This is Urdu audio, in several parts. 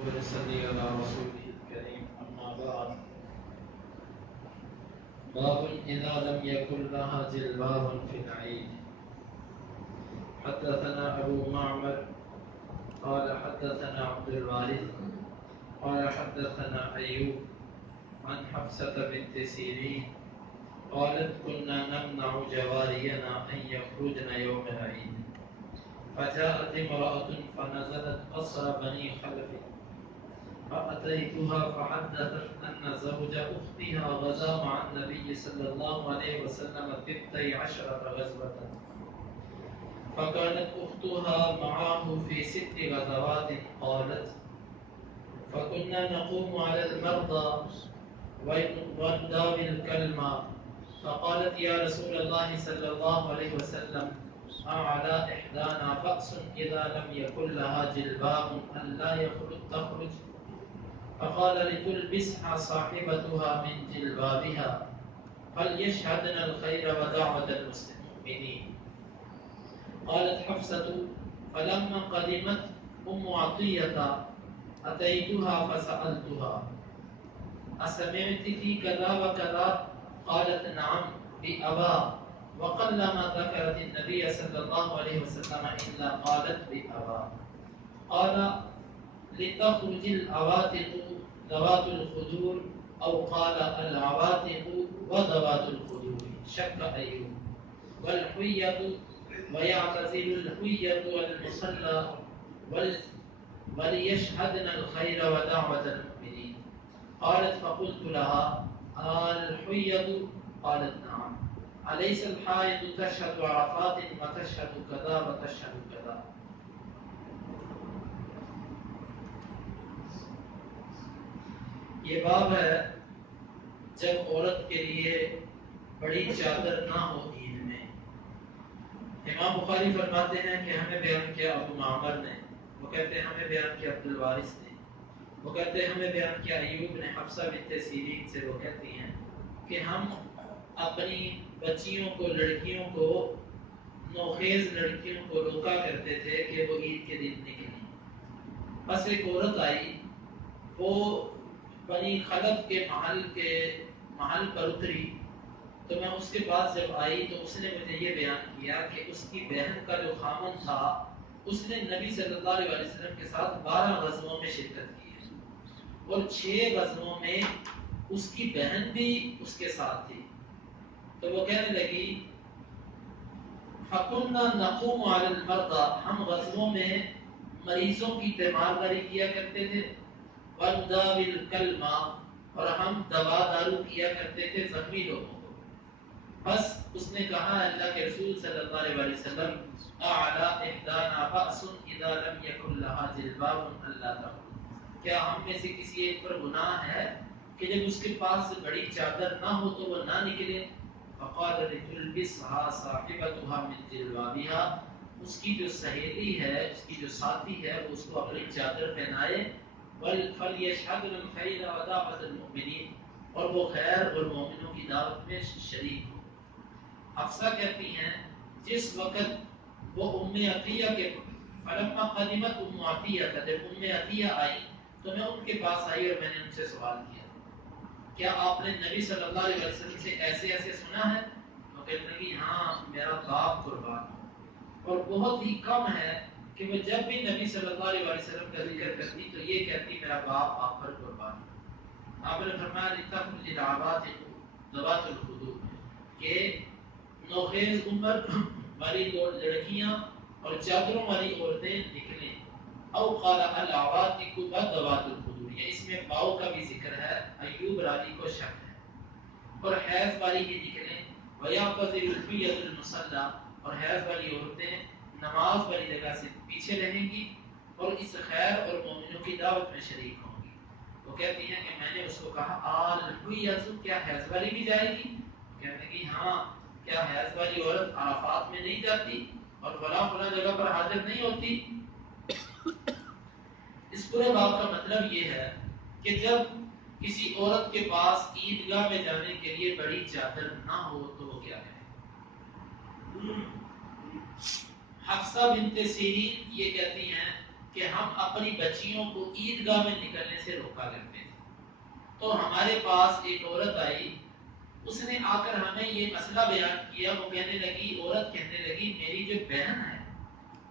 ونصلي على رسوله الكريم أما بعد باب إذا لم يكن لها جلباب في العيد. حدثنا أبو معمر قال حدثنا عبد الوارث قال حدثنا أيوب عن حفصة بنت سيرين قالت كنا نمنع جوارينا أن يخرجن يوم العيد فجاءت امرأة فنزلت قصر بني خلف فأتيتها فحدثت أن زوج أختها غزا مع النبي صلى الله عليه وسلم 12 غزوة فكانت أختها معه في 6 غزوات. قالت فكنا نقوم على المرضى ونداوي الكلمة فقالت يا رسول الله صلى الله عليه وسلم أعلى إحدانا بأس إذا لم يكن لها جلباب أن لا تخرج فقال لتلبسها صاحبتها من جلبابها فليشهدن الخير ودعوة المؤمنين. قالت حفصة فلما قدمت أم عطية أتيتها فسألتها أسمعت في كذا وكذا؟ قالت نعم بأبا وقلما ذكرت النبي صلى الله عليه وسلم إلا قالت بأبا. قال لتخرج العواتق ذوات الخدور أو قال العواتق وذوات الخدور شك أيوب والحية ويعتزل الحية والمصلى وليشهدن الخير ودعوة المؤمنين. قالت فقلت لها الحية؟ قالت نعم. أليس الحائض تشهد عرفات وتشهد كذا وتشهد كذا؟ یہ باب ہے جب عورت کے لیے بڑی چادر نہ ہو عید میں. امام بخاری فرماتے ہیں کہ ہمیں بیان کیا ابو معمر نے, وہ کہتے ہیں ہمیں بیان کیا عبد الوارث نے, وہ کہتے ہیں ہمیں بیان کیا ایوب نے حفصہ بنت سیرین سے. وہ کہتی ہیں کہ ہم اپنی بچیوں کو, لڑکیوں کو, نوخیز لڑکیوں کو روکا کرتے تھے کہ وہ عید کے دن نکلیں. بس ایک عورت آئی, وہ بنی خلف کے محل پر اتری, تو میں اس کے پاس جب آئی تو اس نے مجھے یہ بیان کیا کہ اس کی بہن کا جو خامن تھا اس نے نبی صلی اللہ علیہ وسلم کے ساتھ 12 غزووں میں شرکت کی ہے اور 6 غزووں میں اس کی بہن بھی اس کے ساتھ تھی. تو وہ کہنے لگی فَكُنَّا نَقُومُ عَلَى الْمَرْضَى, ہم غزووں میں مریضوں کی تیمارداری کیا کرتے تھے, وَنُدَاوِي الْكَلْمَةَ, اور ہم دوا دارو کیا کرتے تھے زخمی لوگوں کو. بس اس نے کہا اللہ کے رسول صلی اللہ علیہ وسلم اعلی احدانا بأس اذا لم يكن لها جلباب الا تخرج, کیا ہم میں سے کسی ایک پر گناہ ہے کہ جب اس کے پاس بڑی چادر نہ ہو تو وہ نہ نکلے؟ فقال لتلبسها صاحبتها من جلبابها, اس کی جو سہیلی ہے, اس کی جو ساتھی ہے, وہ اس کو اپنی چادر پہنائے. فَلْيَشْهَدْنَ الْخَيْرَ وَدَعْوَةَ الْمُؤْمِنِينَ, اور وہ خیر اور مومنوں کی دعوت میں شریک ہو. حفصہ کہتی ہیں جس وقت وہ ام عطیہ کے فلما قدمت ام عطیہ, جب ام عطیہ آئی تو میں ان کے پاس آئی اور میں نے ان سے سوال کیا کیا آپ نے نبی صلی اللہ علیہ وسلم سے ایسے ایسے سنا ہے؟ وہ کہنے لگی ہاں میرا باپ قربان ہو. اور بہت ہی کم ہے کہ وہ جب بھی نبی صلی اللہ علیہ وسلم کا ذکر کرتی تو یہ کہتی میرا باپ آپ پر قربان ہو. آپ نے فرمایا لتخرج العواتق ذوات الخدور, کہ نوخیز عمر والی لڑکیاں اور چادروں والی عورتیں نکلیں. او قال العواتق وذوات الخدور, یہ اس میں باؤ کا بھی ذکر ہے, ایوب راوی کو شک ہے. اور حیض والی بھی نکلیں. ویعتزل الحیۃ المصلی, اور حیض والی عورتیں نماز والی جگہ سے پیچھے رہیں گی اور اس خیر اور مومنوں کی دعوت میں شریک ہوں گی. وہ کہتی ہیں کہ میں نے اس کو کہا الحیۃ, کیا حیض والی بھی جائے گی؟ کہنے لگی ہاں, کیا حیض والی عورت عرفات میں نہیں جاتی اور فلاں فلاں جگہ پر حاضر نہیں ہوتی؟ اس پورے باب کا مطلب یہ ہے کہ جب کسی عورت کے پاس عیدگاہ میں جانے کے لیے بڑی چادر نہ ہو تو وہ کیا کرے. حفصہ بنت سیرین یہ کہتی ہیں کہ ہم اپنی بچیوں کو عیدگاہ میں نکلنے سے روکا کرتے تھے. تو ہمارے پاس ایک عورت آئی، اس نے آ کر ہمیں یہ مسئلہ بیان کیا. وہ کہنے لگی، عورت کہنے لگی میری جو بہن ہے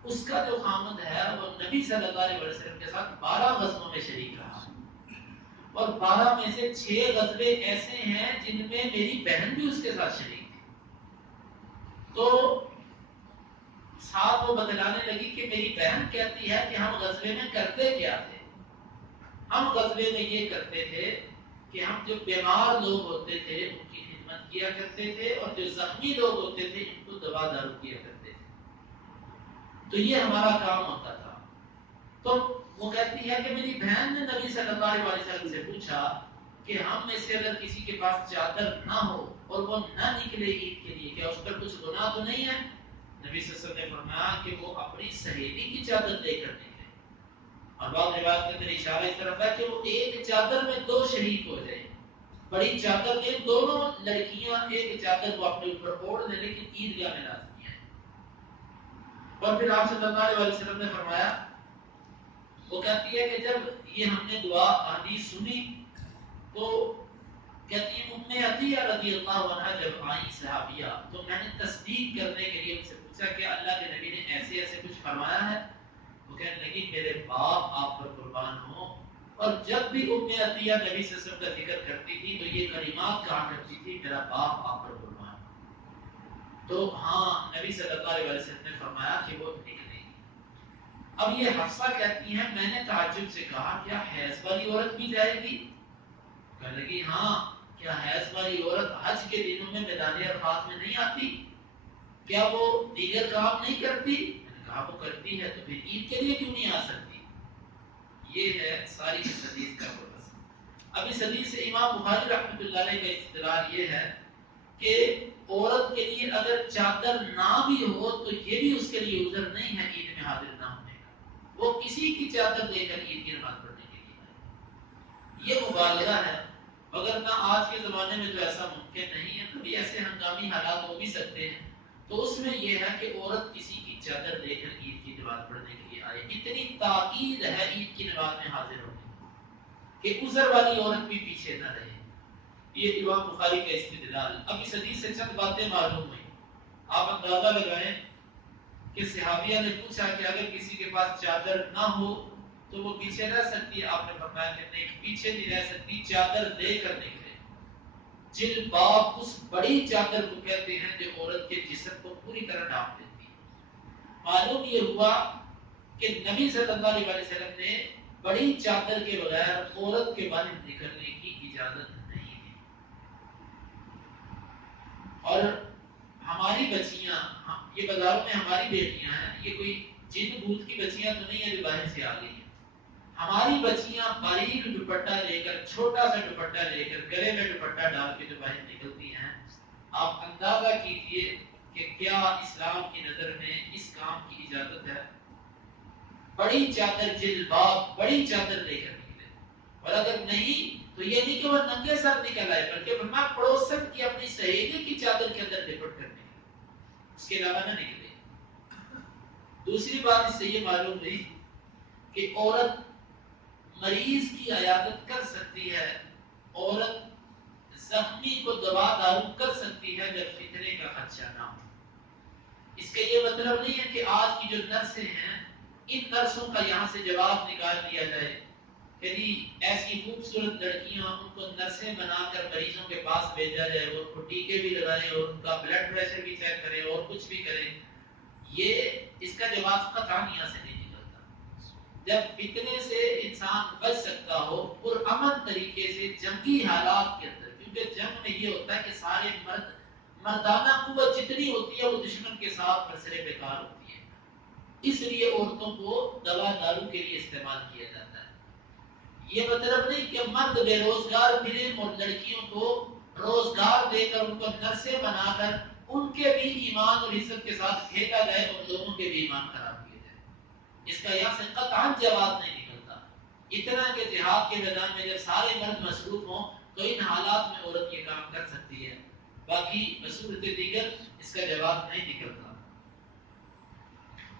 اس کا جو خامد ہے وہ نبی صلی اللہ علیہ وسلم کے ساتھ 12 غزووں میں شریک رہا، اور 12 میں سے 6 غزوے ایسے ہیں جن میں میری بہن بھی اس کے ساتھ شریک تھی. تو ساتھ وہ بتلانے لگی کہ میری بہن کہتی ہے کہ ہم غزوے میں کرتے کیا تھے. ہم غزوے میں یہ کرتے تھے کہ ہم جو بیمار لوگ ہوتے تھے ان کی خدمت کیا کرتے تھے، اور جو زخمی لوگ ہوتے تھے ان کو دوا دارو کیا کرتے تھے. تو یہ ہمارا کام ہوتا تھا. تو وہ کہتی ہے کہ میری بہن نے نبی صلی اللہ علیہ وسلم سے پوچھا کہ ہم میں سے اگر کسی کے پاس چادر نہ ہو اور وہ نہ نکلے عید کے لیے، کیا اس پر کچھ گناہ تو نہیں ہے؟ نبی صلی اللہ علیہ وسلم نے فرمایا کہ وہ اپنی سہیلی کی چادر لے کر نکلے. اور بعض روایت کے اندر اشارہ اس طرف ہے کہ وہ ایک چادر میں 2 شریک ہو جائیں. بڑی چادر میں دونوں لڑکیاں ایک چادر کو اپنے اوپر اوڑھ لیں، لیکن عیدگاہ میں لازمی ہے. اور پھر آپ صلی اللہ علیہ وسلم نے فرمایا، وہ کہتی ہے کہ جب یہ ہم نے دعا حدیث سنی تو کہتی ہے ام عطیہ رضی اللہ عنہا جب آئی صحابیہ تو میں نے تصدیق کرنے کے لیے ان سے پوچھا کہ اللہ کے نبی نے ایسے ایسے کچھ فرمایا ہے؟ وہ کہنے لگی میرے باپ آپ پر قربان ہوں، اور جب بھی ام عطیہ نبی صلی اللہ علیہ وسلم کا ذکر کرتی تھی تو یہ کلمات کہا کرتی تھی میرا باپ آپ پر قربان ہوں. تو ہاں نبی صلی اللہ علیہ وسلم نے فرمایا کہ وہ نکلے گی. اب یہ حفصہ کہتی ہیں میں نے تعجب سے کہا کیا حیض والی عورت بھی جائے گی؟ کہنے لگی ہاں، کیا حیض والی عورت حج کے دنوں میں میدان عرفات میں نہیں آتی؟ کیا وہ دیگر کام نہیں کرتی؟ میں نے کہا وہ کرتی ہے، تو پھر عید کے لیے کیوں نہیں آ سکتی؟ یہ ہے ساری اس حدیث کا پرپس. اب اس حدیث سے امام بخاری رحمۃ اللہ علیہ کا استدلال یہ ہے کہ عورت کے لیے اگر چادر نہ بھی ہو تو یہ بھی اس کے لیے عذر نہیں ہے عید میں حاضر نہ ہونے کا. وہ کسی کی چادر لے کر عید کی نماز پڑھنے کے لیے آئے. یہ مبالغہ ہے، مگر نہ آج کے زمانے میں تو ایسا ممکن نہیں ہے. کبھی ایسے ہنگامی حالات ہو بھی سکتے ہیں، تو اس میں یہ ہے کہ عورت کسی کی چادر لے کر عید کی نماز پڑھنے کے لیے آئے. اتنی تاکید ہے عید کی نماز میں حاضر ہونے کہ عذر والی عورت بھی پیچھے نہ رہے. یہ امام بخاری کا استدلال. اب اس حدیث سے چند باتیں معلوم ہوئی. آپ اندازہ لگائیں کہ صحابیہ نے پوچھا کہ اگر کسی کے پاس چادر نہ ہو تو وہ پیچھے رہ سکتی ہے؟ آپ نے فرمایا کہ نہیں، پیچھے نہیں رہ سکتی، چادر لے کر نکلے. جلباب اس بڑی چادر کو کہتے ہیں جو عورت کے جسم کو پوری طرح ڈھانپ دیتی ہے. معلوم یہ ہوا کہ نبی صلی اللہ علیہ وسلم نے بڑی چادر کے بغیر عورت کے باہر نکلنے کی اجازت نہیں دی. اور ہماری بچیاں، یہ بازاروں میں ہماری بیٹیاں ہیں، یہ کوئی جن بھوت کی بچیاں تو نہیں ہیں جو باہر سے آ گئی ہیں. ہماری بچیاں باریک دوپٹہ لے کر، چھوٹا سا دوپٹہ لے کر، گلے میں دوپٹہ ڈال کے جو باہر نکلتی ہیں، آپ اندازہ کیجئے کہ کیا اسلام کی نظر میں اس کام کی اجازت ہے؟ بڑی چادر، جلباب، بڑی چادر لے کر نکلے. اور اگر نہیں تو یہ نہیں کہ وہ ننگے سر نکل آئے، بلکہ فرمایا پڑوسن کی اپنی سہیلی کی چادر کے اندر لپٹ کر نکلے، اس کے علاوہ نہ نکلے. دوسری بات اس سے یہ معلوم ہوئی کہ عورت مریض کی عیادت کر سکتی ہے، عورت زخمی کو دوا دارو کر سکتی ہے جب فتنے کا خدشہ نہ ہو. اس کا یہ مطلب نہیں ہے کہ آج کی جو نرسیں ہیں ان نرسوں کا یہاں سے جواب نکال دیا جائے کہ ایسی خوبصورت لڑکیاں ان کو نرسیں بنا کر مریضوں کے پاس بھیجا جائے، وہ ان کو ٹیکے بھی لگائیں اور ان کا بلڈ پریشر بھی چیک کریں اور کچھ بھی کریں. یہ اس کا جواب قطعاً یہاں سے نہیں نکلتا. جب فتنے سے انسان بچ سکتا ہو پرامن طریقے سے جنگی حالات کے اندر، کیونکہ جنگ میں یہ ہوتا ہے کہ سارے مردانہ قوت جتنی ہوتی ہے وہ دشمن کے ساتھ برسرے بیکار ہوتی ہے. اس لیے عورتوں کو دوا دارو کے لیے استعمال کیا جاتا ہے. یہ مطلب نہیں کہ مرد بے روزگار پھرے اور لڑکیوں کو روزگار دے کر ان کو نرسیں بنا کر ان کے بھی ایمان اور عزت کے ساتھ پھینکا جائے اور لوگوں کے بھی ایمان خراب کیے جائے. اس کا یہاں سے قطعاً جواب نہیں نکلتا. اتنا کہ جہاد کے میدان میں جب سارے مرد مصروف ہوں تو ان حالات میں عورت یہ کام کر سکتی ہے، باقی بصورت دیگر اس کا جواب نہیں نکلتا.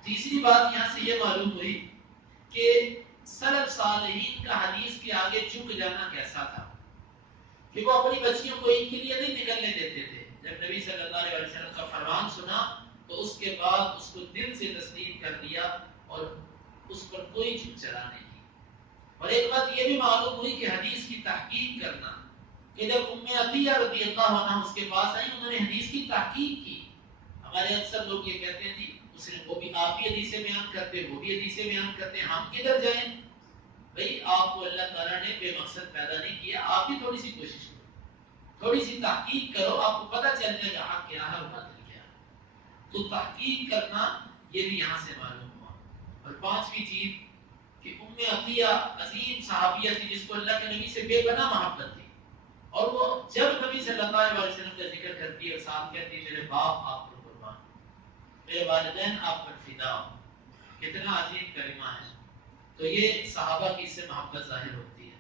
تیسری بات یہاں سے یہ معلوم ہوئی کہ سلف صالحین کا حدیث کے آگے جھک جانا کیسا تھا، کہ وہ اپنی بچیوں کو عید کے لیے نہیں نکلنے دیتے تھے. جب نبی صلی اللہ علیہ وسلم کا فرمان سنا تو اس کے بعد اس کو دل سے تسلیم کر دیا اور اس پر کوئی جھک چلا نہیں کی. اور ایک بات یہ بھی معلوم ہوئی کہ حدیث کی تحقیق کرنا، کہ جب ام عطیہ رضی اللہ عنہا اس کے پاس آئی، انہوں نے حدیث کی تحقیق کی. ہمارے اکثر لوگ یہ کہتے ہیں جی اس نے وہ بھی آپ بھی حدیثیں بیان کرتے، وہ بھی حدیثیں بیان کرتے، ہم کدھر جائیں؟ بھئی آپ کو اللہ تعالیٰ نے بے مقصد پیدا نہیں کیا، آپ بھی تھوڑی سی کوشش کرو، تھوڑی سی تحقیق کرو، آپ کو پتہ چل جائے گا حق کیا ہے اور باطل کیا ہے. تو تحقیق کرنا یہ بھی یہاں سے معلوم ہوا. اور پانچویں چیز کہ ام عطیہ عظیم صحابیہ تھی جس کو اللہ کے نبی سے بے پناہ محبت تھی، اور وہ جب نبی صلی اللہ علیہ وسلم کا ذکر کرتی ہے اور ساتھ کہتی ہے میرے باپ آپ پر قربان، میرے والدین آپ پر فدا ہو. کتنا عظیم کلمہ ہے. تو یہ صحابہ کی اس سے محبت ظاہر ہوتی ہے.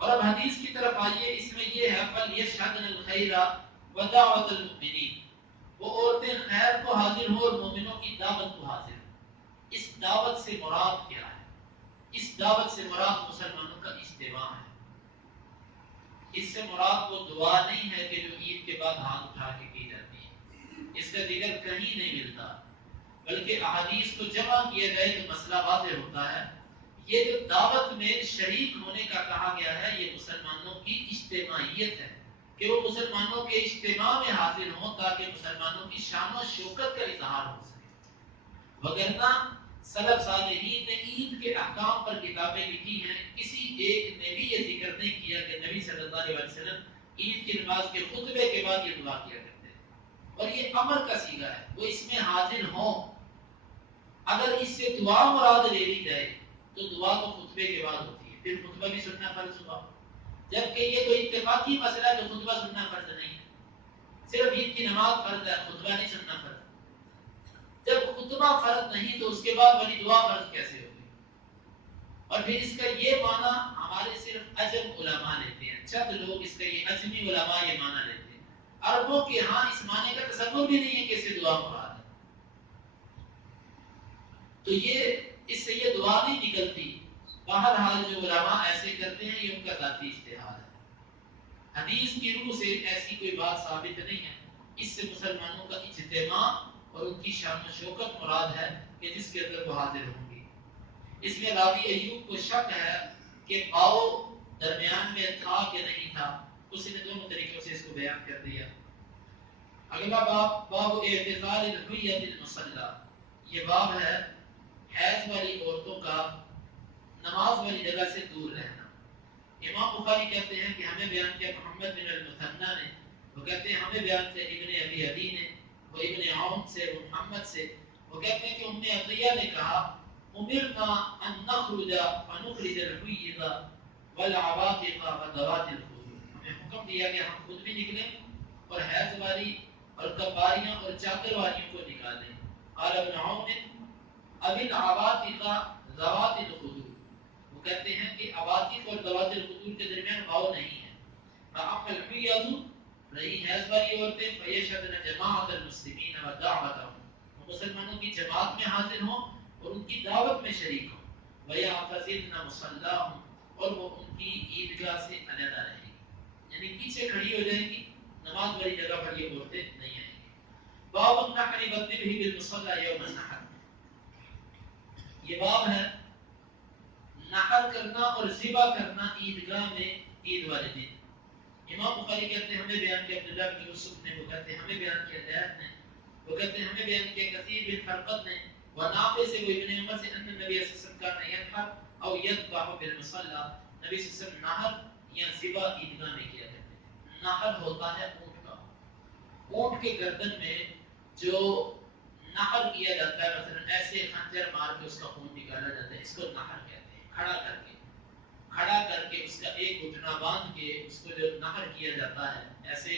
اور اب حدیث کی طرف آئیے، اس میں یہ ہے فَلْيَشْهَدْنَ الْخَيْرَ وَدَعْوَةَ الْمُؤْمِنِينَ، وہ عورتیں خیر کو حاضر ہوں اور مومنوں کی دعوت کو حاضر ہوں. اس دعوت سے مراد کیا ہے؟ اس دعوت سے مراد مسلمانوں کا اجتماع ہے. اس سے مراد وہ دعا نہیں ہے کہ جو عید کے بعد ہاتھ اٹھا کے کی جاتی ہے، اس کا ذکر کہیں نہیں ملتا، بلکہ احادیث کو جمع کیا جائے تو مسئلہ واضح ہوتا ہے. یہ جو دعوت میں شریک ہونے کا کہا گیا ہے یہ مسلمانوں کی اجتماعیت ہے، کہ وہ مسلمانوں کے اجتماع میں حاضر ہوں تاکہ مسلمانوں کی شان و شوکت کا اظہار ہو سکے. وگرنہ سلف صالحین نے عید کے احکام پر کتابیں لکھی ہیں، کسی ایک نے بھی یہ ذکر نہیں کیا کہ نبی صلی اللہ علیہ وسلم عید کی نماز کے خطبے کے بعد یہ دعا کیا کرتے ہیں. اور یہ امر کا صیغہ ہے، وہ اس میں حاضر ہوں. اگر اس سے دعا مراد لے لی جائے تو دعا تو خطبے کے بعد ہوتی ہے، پھر خطبہ بھی سننا فرض ہوا. جبکہ یہ تو اتفاقی مسئلہ ہے کہ خطبہ سننا فرض نہیں ہے، صرف عید کی نماز فرض ہے، خطبہ نہیں سننا فرض. جب خطبہ فرض نہیں تو اس کے بعد والی دعا فرض کیسے ہوگی؟ اور پھر اس کا یہ معنی ہمارے صرف عجم علماء لیتے ہیں، چند لوگ اس کا یہ عجمی علماء یہ معنی لیتے ہیں. عربوں کے ہاں اس معنی کا تصور بھی نہیں ہے کہ اس سے دعا مراد ہے. تو یہ اس سے یہ دعا نہیں نکلتی. بہرحال جو علماء ایسے کرتے ہیں یہ ان کا ذاتی اجتہاد ہے. حدیث کی روح سے ایسی کوئی بات ثابت نہیں ہے. اس سے مسلمانوں کا اجتماع اور ان کی شان و شوکت مراد ہے کہ جس کے اندر وہ حاضر ہوں گی. اس میں راوی ایوب کو شک ہے کہ پاؤ درمیان میں تھا کہ نہیں تھا، اس نے دونوں طریقوں سے اس کو بیان کر دیا. اگلا باب باب اعتزال الحیۃ المصلی، یہ باب ہے حیض والی عورتوں کا نماز والی جگہ سے دور رہنا. امام بخاری کہتے ہیں کہ ہمیں بیان کیا محمد بن المثنی نے، وہ کہتے ہیں ہمیں بیان کیا ابن ابی عدی نے، وہ ابن عون سے، وہ محمد سے. وہ کہتے ہیں کہ ام عطیہ نے کہا امرنا ان نخرج فنخرج الحیض والعواتق وذوات الخدور، ہمیں حکم دیا کہ ہم خود بھی نکلیں اور حیض والی اور کفاریاں اور چادر والیوں کو نکالیں. قال ابن عون ابن عواتق ذوات الخدور، وہ کہتے ہیں کہ عواتق اور ذوات الخدور کے درمیان واو نہیں ہے. فاما الحیض، رہی حیض والی عورتیں، فیشهدن جماعت المسلمین ودعوتهم، مسلمانوں کی جماعت میں حاضر ہوں اور ان کی دعوت میں شریک ہوں. وَيَعْتَزِلْنَ مُصَلَّاهُمْ، اور وہ ان کی عیدگاہ سے علیحدہ رہیں گی، یعنی پیچھے کھڑی ہو جائیں گی، نماز والی جگہ پر یہ عورتیں نہیں آئیں گی. باب النحر والذبح بالمصلی یوم النحر، یہ باب ہے نحر کرنا اور ذبح کرنا عیدگاہ میں عید والے دن. امام بخاری کہتے ہیں ہمیں بیان کیا عبداللہ بن یوسف نے، وہ کہتے ہیں ہمیں بیان کیا زید نے، وہ کہتے ہیں ہمیں بیان کیا کثیر بن فرقد نے، ونافع سے، وہ ابن عمر سے، ان نبی صلی اللہ علیہ وسلم کا نینحر او یذبح بالمصلی، نبی صلی اللہ علیہ وسلم نحر یا ذبح عیدگاہ میں کیا کرتے ہیں. نحر ہوتا ہے اونٹ کا، اونٹ کے گردن میں جو نحر کیا جاتا ہے، مثلا ایسے خنجر مار کے اس کا خون نکالا جاتا ہے، اس کو نحر کہتے ہیں. کھڑا کر کے اس کا ایک گھٹنا باندھ کے اس کو جو نحر کیا جاتا ہے، ایسے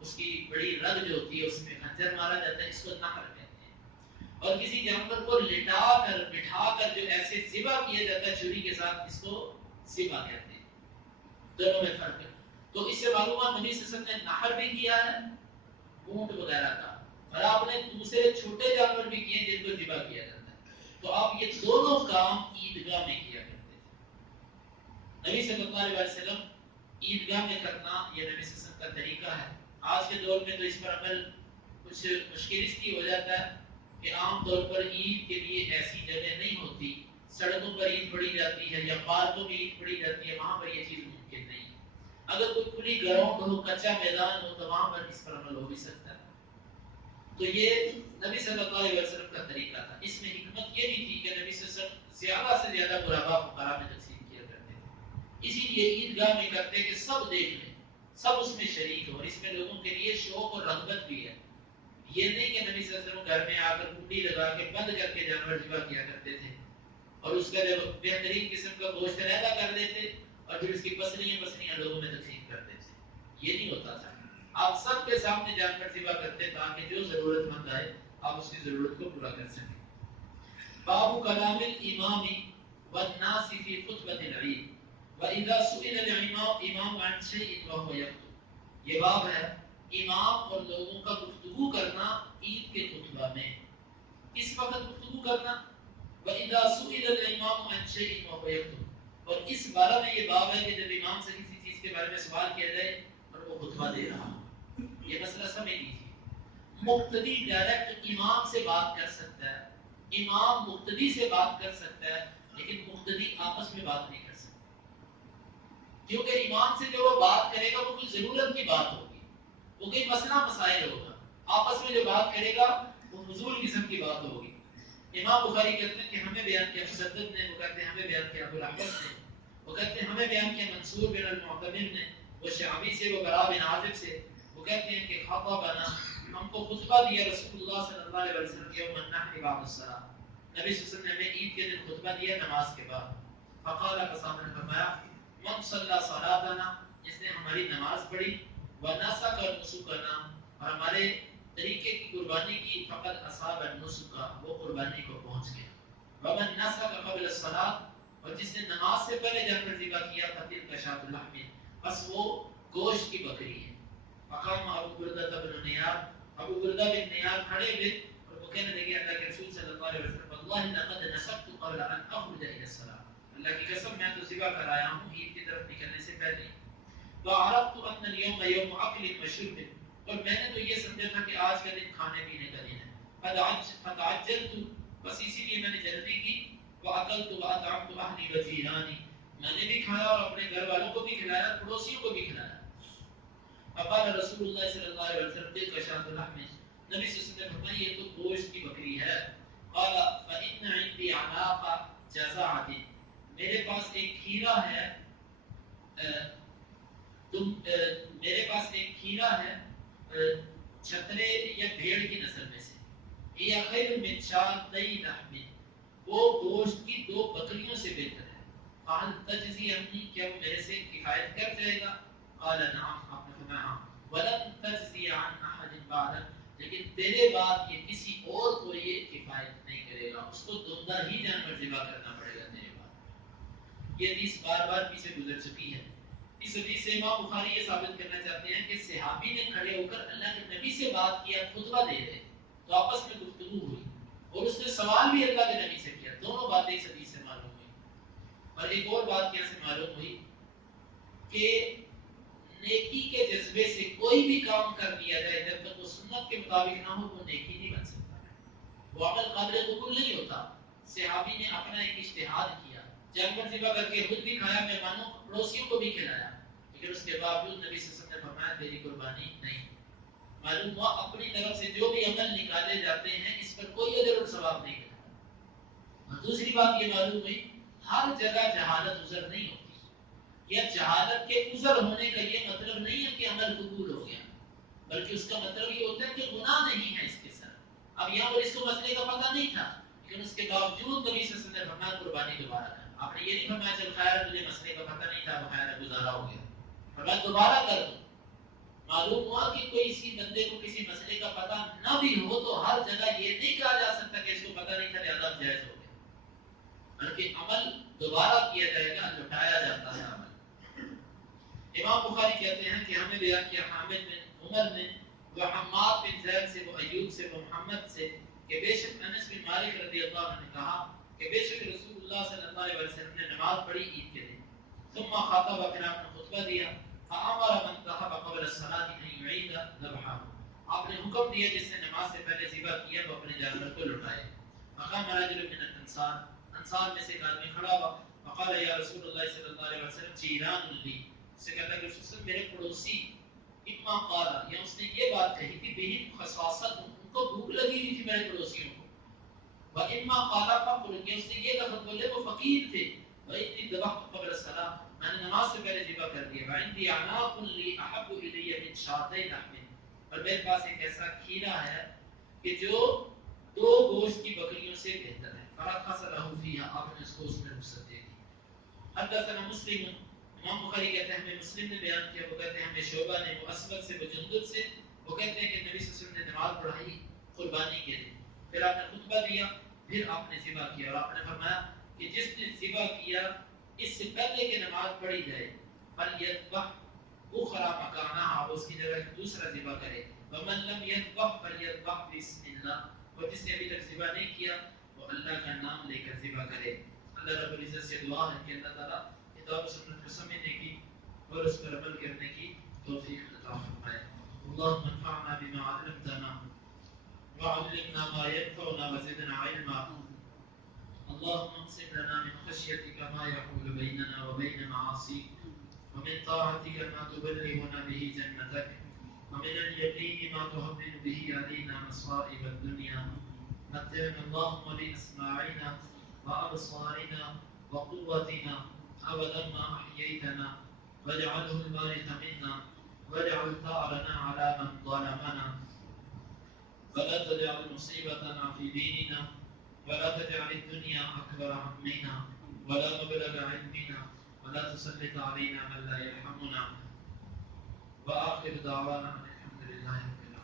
اس کی بڑی رگ جو ہوتی ہے اس میں خنجر مارا جاتا ہے، اس کو نحر کہتے ہیں. اور کسی جانور کو لٹا کر بٹھا کر جو ایسے ذبح کیا جاتا ہے چھری کے ساتھ، اس کو ذبح کہتے ہیں. دونوں میں فرق ہے. تو اس سے معلوم ہے نبی صلی اللہ علیہ وسلم نے نحر بھی کیا ہے اونٹ وغیرہ کا، اور آپ نے دوسرے چھوٹے جانور بھی کیے جن کو ذبح کیا جاتا ہے. تو آپ یہ دونوں کام عیدگاہ میں کیا کرتے تھے۔ نبی صلی اللہ علیہ وسلم عیدگاہ میں کرنا یہ نبی صلی اللہ علیہ وسلم کا طریقہ ہے۔ آج کے دور میں تو اس پر عمل کچھ مشکل اس لیے ہو جاتا ہے کہ عام طور پر عید کے لیے ایسی جگہ نہیں ہوتی، سڑکوں پر عید پڑھی جاتی ہے یا پارکوں میں عید پڑھی جاتی ہے، وہاں پر یہ چیز ممکن نہیں ہے۔ اگر کوئی کھلی گراؤنڈ ہو، کچا میدان ہو، تو وہاں پر اس پر عمل ہو بھی سکتا ہے۔ تو یہ نبی صلی اللہ علیہ وسلم کا طریقہ تھا۔ اس میں حکمت یہ بھی تھی کہ نبی صلی اللہ علیہ وسلم زیادہ سے زیادہ غرباء فقراء میں تقسیم کیا کرتے تھے، اسی لیے عیدگاہ میں کرتے کہ سب دیکھ لیں، سب اس میں شریک ہو، اور اس میں لوگوں کے لیے شوق اور رغبت بھی ہے۔ یہ نہیں کہ نبی صلی اللہ علیہ وسلم گھر میں آ کر کنڈی لگا کے بند کر کے جانور ذبح کیا کرتے تھے اور اس کا جب بہترین قسم کا گوشت علیحدہ کر دیتے اور پھر اس کی پسلیاں لوگوں میں تقسیم کرتے تھے، یہ نہیں ہوتا تھا۔ آپ سب کے سامنے جانور ذبح کرتے تاکہ جو ضرورت مند آئے آپ اس کی ضرورت کو پورا کر سکیں۔ باب کلام الامام والناس فی خطبۃ العید واذا سئل الامام عن شیء وهو یخطب۔ یہ باب ہے امام اور لوگوں کا گفتگو کرنا عید کے خطبہ میں۔ کس وقت گفتگو کرنا؟ واذا سئل الامام عن شیء وهو یخطب، اور اس بارے میں یہ باب ہے کہ جب امام سے کسی چیز کے بارے میں سوال کیا جائے اور وہ خطبہ دے رہا ہو۔ یہ مسئلہ سمجھ لیجیے، مقتدی ڈائریکٹ امام سے بات کر سکتا ہے، امام مقتدی سے بات کر سکتا ہے، لیکن مقتدی آپس میں بات نہیں کر سکتا، کیونکہ امام سے جو وہ بات کرے گا وہ کوئی ضرورت کی بات ہوگی، وہ کوئی مسئلہ مسائل ہوگا، آپس میں جو بات کرے گا وہ فضول قسم کی بات ہوگی۔ امام بخاری کہتے ہیں کہ ہمیں بیان کیا مسدد نے، وہ کہتے ہیں ہمیں بیان کیا ابو الاحوص نے، وہ کہتے ہیں ہمیں بیان کیا منصور بن المعتمر نے، وہ شعبی سے، وہ براء بن عازب سے، وہ کہتے ہیں کہ خطبنا، ہم کو خطبہ دیا رسول اللہ صلی اللہ علیہ وسلم یوم النحر بعد الصلاۃ، نبی صلی اللہ علیہ وسلم نے ہمیں عید کے دن خطبہ دیا نماز کے بعد۔ فقال فصاحب نے فرمایا من صلی صلاتنا، جس نے ہماری نماز پڑھی، ونسک نسکنا، اور ہمارے طریقے کی قربانی کی، فقد اصاب النسک، وہ قربانی کو پہنچ گیا۔ ومن نسک قبل الصلاۃ، اور جس نے نماز سے پہلے جانور ذبح کیا، فتلک شاۃ اللحم، بس وہ گوشت کی بکری ہے۔ فقام ابو بردہ بن نیار، ابو بردہ بن نیار کھڑے ہوئے اور وہ کہنے لگے اللہ کے رسول صلی اللہ علیہ وسلم واللہ لقد نسکت قبل ان اخرج الى الصلاۃ، اللہ کی قسم میں تو ذبح کرایا ہوں عید کی طرف نکلنے سے پہلے۔ وعرفت ان اليوم يوم اكل وشرب، اور میں نے تو یہ سمجھا تھا کہ آج کا دن کھانے پینے کا دن ہے۔ فتعجلت، بس اسی لیے میں نے جلدی کی۔ واكلت واطعمت اهلي وجيراني، میں نے بھی کھایا اور اپنے گھر والوں کو بھی کھلایا، پڑوسیوں کو بھی کھلایا۔ فقال رسول اللہ صلی اللہ علیہ وسلم تلك شاة اللحم، نبی صلی اللہ علیہ وسلم نے فرمایا یہ تو گوشت کی بکری ہے۔ قال فإن عندي عناق جزعة، میرے پاس ایک کھیرا ہے، میرے پاس ایک کھیرا ہے چھترے یا بھیڑ کی نسل میں سے، یہ خیر من شاتئی لحم، وہ گوشت کی دو بکریوں سے بہتر ہے۔ قال تجزی عنی، کیا وہ میرے سے کفایت کر جائے گا؟ قال نعم، آپ نے فرمایا ہاں۔ ولن تجزی عن احد بعدک، لیکن تیرے بعد یہ کسی اور کو یہ کفایت نہیں کرے گا، اس کو دوندا ہی جانور ذبح کرنا پڑے گا تیرے بعد۔ یہ حدیث بار بار پیچھے گزر چکی ہے۔ اس حدیث سے امام بخاری یہ ثابت کرنا چاہتے ہیں کہ صحابی نے کھڑے ہو کر اللہ کے نبی سے بات کیا، خطبہ دے رہے تو آپس میں گفتگو ہوئی اور اس نے سوال بھی اللہ کے نبی سے کیا، دونوں باتیں اس حدیث سے معلوم ہوئی۔ اور ایک اور بات کیا سے معلوم ہوئی کہ نیکی کے جذبے سے کوئی بھی کام کر دیا جائے جب تک وہ سنت کے مطابق نہ ہو وہ نیکی نہیں بن سکتا، وہ عمل قابل قبول نہیں ہوتا۔ صحابی نے اپنا ایک اجتہاد کیا، جانور ذبح کر کے خود بھی کھایا، مہمانوں پڑوسیوں کو بھی کھلایا، لیکن اس کے باوجود نبی صلی اللہ علیہ وسلم نے فرمایا تیری قربانی نہیں۔ معلوم ہوا اپنی طرف سے جو بھی عمل نکالے جاتے ہیں اس پر کوئی اجر اور ثواب نہیں ملتا۔ اور دوسری بات یہ معلوم ہوئی ہر جگہ جہالت عذر نہیں ہوتی، یا جہالت کے عذر ہونے کا یہ مطلب نہیں ہے کہ عمل قبول ہو گیا، بلکہ اس کا مطلب یہ ہوتا ہے کہ گناہ نہیں ہے اس کے ساتھ۔ اب یہاں پر اس کو مسئلے کا پتہ نہیں تھا، لیکن اس کے باوجود نبی صلی اللہ علیہ وسلم نے فرمایا قربانی دوبارہ کر۔ آپ نے یہ نہیں فرمایا چل خیر تجھے مسئلے کا پتہ نہیں تھا بخیر گزارا ہو گیا، فرمایا دوبارہ کر دو۔ معلوم ہوا کہ کوئی اسی بندے کو کسی مسئلے کا پتہ نہ بھی ہو تو ہر جگہ یہ نہیں کہا جا سکتا کہ اس کو پتہ نہیں تھا لہذا جائز ہو گیا، بلکہ عمل دوبارہ کیا جائے گا، لوٹایا جاتا ہے عمل۔ امام بخاری کہتے ہیں کہ ہمیں بیان کیا حامد بن عمر نے، وہ حماد بن زید سے، وہ ایوب سے، وہ محمد سے کہ بے شک انس بن مالک رضی اللہ عنہ نے کہا کہ بے شک رسول اللہ صلی اللہ علیہ وسلم نے نماز پڑھی عید کے دن، ثم خاطب، پھر آپ نے خطبہ دیا، فامر من ذهب قبل الصلاه ان يعيد ذبحه، آپ نے حکم دیا جس نے نماز سے پہلے ذبح کیا وہ اپنے جانور کو لوٹائے۔ فقام رجل من الانصار، انصار میں سے ایک آدمی کھڑا ہوا، فقال یا رسول اللہ صلی اللہ علیہ وسلم جیران لی، اس سے کہتا ہے کہ رسول اللہ میرے پڑوسی، اما قال، یا اس نے یہ بات کہی تھی بہم خصاصت، ان کو بھوک لگی ہوئی تھی میرے پڑوسیوں کو، واما قال فقر، کہ اس نے یہ لفظ بولے وہ فقیر تھے، وإني ذبحت قبل الصلاة، میں نے نماز سے پہلے ذبح کر دیا، وعندي عناق لي أحب إلي من شاتي لحم، اور میرے پاس ایک ایسا کھیرا ہے کہ جو 2 گوشت کی بکریوں سے بہتر ہے، فرخص له فيها، آپ نے اس کو اس میں رخصت دے دی۔ حدثنا مسلم، امام بخاری کہتے ہیں ہمیں مسلم نے بیان کیا، وہ کہتے ہیں ہمیں شعبہ نے، وہ اسود سے، وہ جندب سے، وہ کہتے ہیں کہ نبی صلی اللہ علیہ وسلم نے نماز پڑھائی قربانی کے دن، پھر آپ نے خطبہ دیا، پھر آپ نے ذبح کیا، اور آپ نے فرمایا کہ جس نے ذبح کیا اس سے پہلے کہ نماز پڑھی جائے، فلیذبح اخرى مکانہا، اس کی جگہ دوسرا ذبح کرے، ومن لم یذبح فلیذبح بسم اللہ، اور جس نے ابھی تک ذبح نہیں کیا وہ اللہ کا نام لے کر ذبح کرے۔ اللہ رب العزت سے دعا ہے کہ اللہ تعالیٰ کتاب و سنت کو سمجھنے کی اور اس پر عمل کرنے کی توفیق عطا فرمائے۔ اللهم انفعنا بما علمتنا وعلمنا ما ينفعنا وزدنا علما، اللهم اقسم لنا من خشيتك ما يحول بيننا وبين معاصيك، ومن طاعتك ما تبلغنا به جنتك، ومن اليقين ما تهون به علينا مصائب الدنيا، متعنا اللهم بأسماعنا وأبصارنا وقوتنا أبدا ما أحييتنا، واجعله الوارث منا، واجعل ثأرنا على من ظلمنا، ولا تجعل مصيبتنا في ديننا، ولا تجعل الدنيا أكبر همنا ولا مبلغ علمنا، ولا تسلط علينا من لا يرحمنا، وآخر دعوانا الحمد لله.